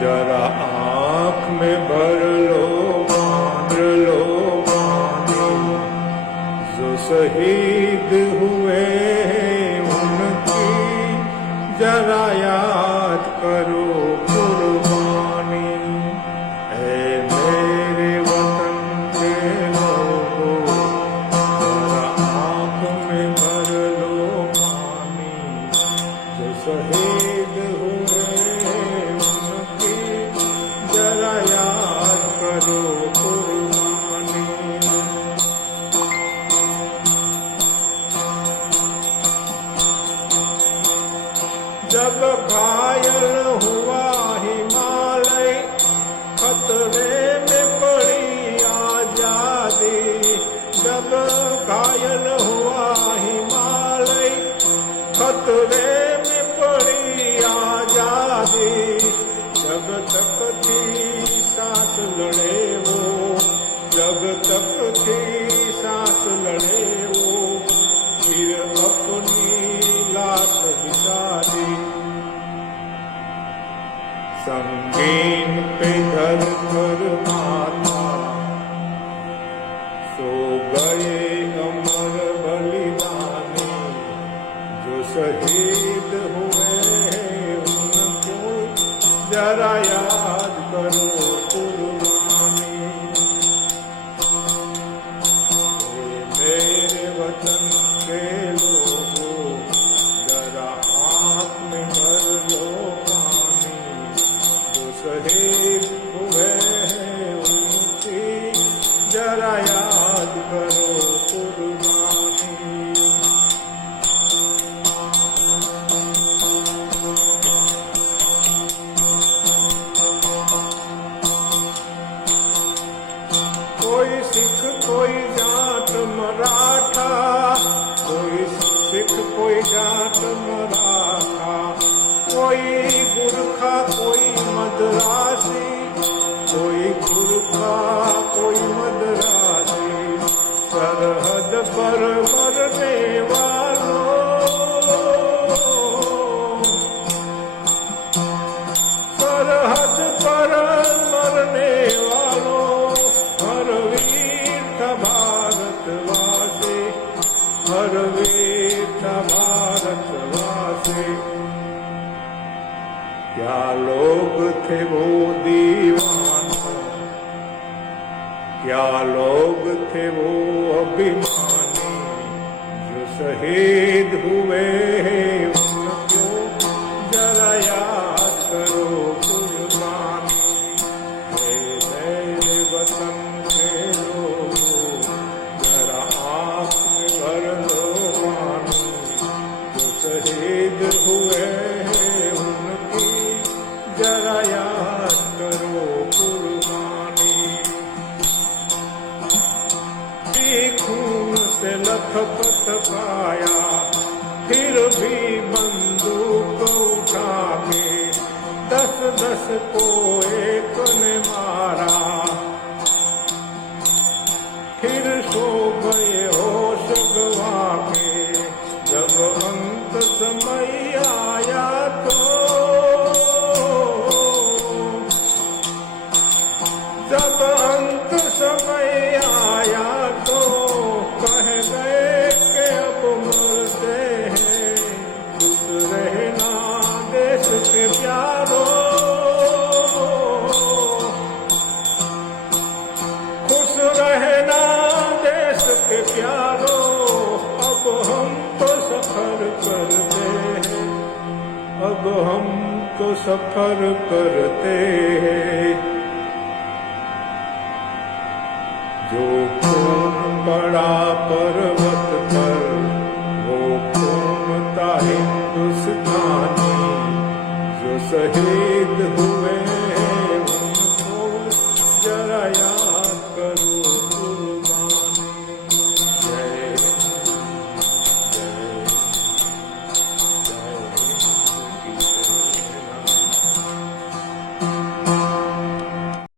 जरा आँख में भर लो पानी, जो शहीद हुए उनकी जरा याद करो कुर्बानी। ऐ मेरे वतन के लोगों, जरा आँख में भर लो पानी, जो शहीद हुए उनकी जरा याद करो कुर्बानी। जब घायल हुआ हिमालय, खतरे में पड़ी आजादी। जब घायल हुआ हिमालय, खतरे में पड़ी आजादी। जब तक थी सांस लड़े वो, जब तक थी सांस लड़े वो, फिर अपनी लाश बिसारी। संगीन पे धर कर माथा, सो गए अमर बलिदानी। जो शहीद हुए उनको जरा याद करो कुर्बानी। मेरे वतन के लोगों, जरा आँख में भर लो पानी, जो शहीद हुए उनकी जरा याद करो कुर्बानी। कोई सिख कोई जाट मराठा, कोई सिख कोई जाट मराठा, कोई गुरखा कोई मद्रासी, कोई गुरखा कोई मद्रासी। सरहद पर मरने वालों, सरहद पर मरने वालों, हर वीर था भारतवासी, हर वीर था भारतवासी। क्या लोग थे वो दीवाने, क्या लोग थे वो अभिमानी, जो शहीद हुए उनको जरा याद करो कुर्बानी। मेरे वतन के लोगों, जरा आँख में भर लो पानी, जो शहीद हुए उनकी जरा याद करो कुर्बानी। खून से लथपथ पाया, फिर भी बंदूक उठा के 10-10 को एक ने मारा। फिर सो गए होश गवा के, जब अंत समय आया तो, जब अंत समय आया तो कह गए कि अब मरते हैं। खुश रहना देश के प्यारों, खुश रहना देश के प्यारों। अब हम तो सफर करते हैं, अब हम तो सफर करते हैं। जो खून पड़ा पर्वत पर, वो खून था हिंदुस्तानी, जो शहीद हुआ